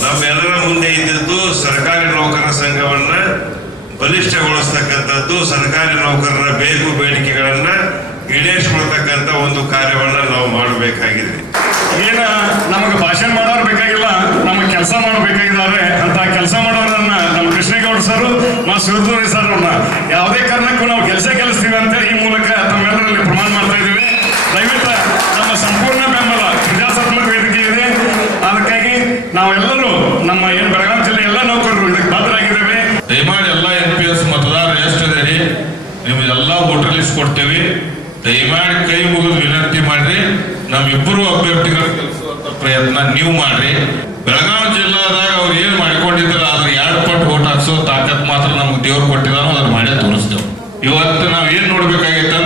ನಮ್ಮೆಲ್ಲರ ಮುಂದೆ ಇದ್ದದ್ದು ಸರ್ಕಾರಿ ನೌಕರರ ಸಂಘವನ್ನ ಬಲಿಷ್ಠಗೊಳಿಸ್ತಕ್ಕಂಥದ್ದು ಸರ್ಕಾರಿ ನೌಕರರ ಬೇಕು ಬೇಡಿಕೆಗಳನ್ನ ಈಡೇರಿಸ್ಕೊಳ್ತಕ್ಕಂಥ ಒಂದು ಕಾರ್ಯವನ್ನ ನಾವು ಮಾಡಬೇಕಾಗಿದೆ. ಏನ, ನಮಗೆ ಭಾಷಣ ಮಾಡೋರು ಬೇಕಾಗಿಲ್ಲ, ನಮಗೆ ಕೆಲಸ ಮಾಡಬೇಕಾಗಿದ್ದಾರೆ ಅಂತ ಕೆಲಸ ಮಾಡೋರನ್ನ ನಮ್ಮ ಕೃಷ್ಣೇಗೌಡ ಸರ್ ಮತ್ತು ಶಿವದೂರಿ ಸರ್ ಅವ್ರನ್ನ ಯಾವುದೇ ಕಾರಣಕ್ಕೂ ನಾವು ಕೆಲಸ ಕೆಲಸ್ತೀವಿ ಅಂತ ಈ ಮೂಲಕ ತಮ್ಮೆಲ್ಲರಲ್ಲಿ ಪ್ರಮಾಣ ಮಾಡ್ತಾ ಇದ್ದೀವಿ. ದಯವಿಟ್ಟು ನಮ್ಮ ಸಂಪೂರ್ಣ ಬೆಂಬಲ ನಾವೆಲ್ಲರೂ ನಮ್ಮ ಏನ್ ಬೆಳಗಾವಿ ಜಿಲ್ಲೆ ಎಲ್ಲ ನೌಕರರು ಇದಕ್ಕೆ ಪಾತ್ರರಾಗಿದ್ದೇವೆ ದಯಮಾಡಿ ಎಲ್ಲ ಎನ್ ಪಿ ಎಸ್ ಮತದಾರ ಎಷ್ಟಿದ್ದೀರಿ ನಿಮ್ಗೆ ಎಲ್ಲ ವೋಟರ್ ಲಿಸ್ಟ್ ಕೊಡ್ತೇವೆ. ದಯಮಾಡಿ ಕೈ ಮುಗಿದು ವಿನಂತಿ ಮಾಡ್ರಿ. ನಮ್ಮಿಬ್ಬರು ಅಭ್ಯರ್ಥಿಗಳ ಪ್ರಯತ್ನ ನೀವು ಮಾಡ್ರಿ. ಬೆಳಗಾವಿ ಜಿಲ್ಲಾದಾಗ ಅವ್ರು ಏನ್ ಮಾಡ್ಕೊಂಡಿದ್ದಾರೆ, ಅದ್ರ ಎರಡು ಪಟ್ಟು ಓಟ್ ಹಾಕ್ಸೋ ತಾಕತ್ ಮಾತ್ರ ನಮ್ಗೆ ದೇವ್ರು ಕೊಟ್ಟಿದಾರೋ ಅದ್ರ ಮಾಡೇ ತೋರಿಸ್ತೇವೆ. ಇವತ್ತು ನಾವು ಏನ್ ನೋಡ್ಬೇಕಾಗಿತ್ತು?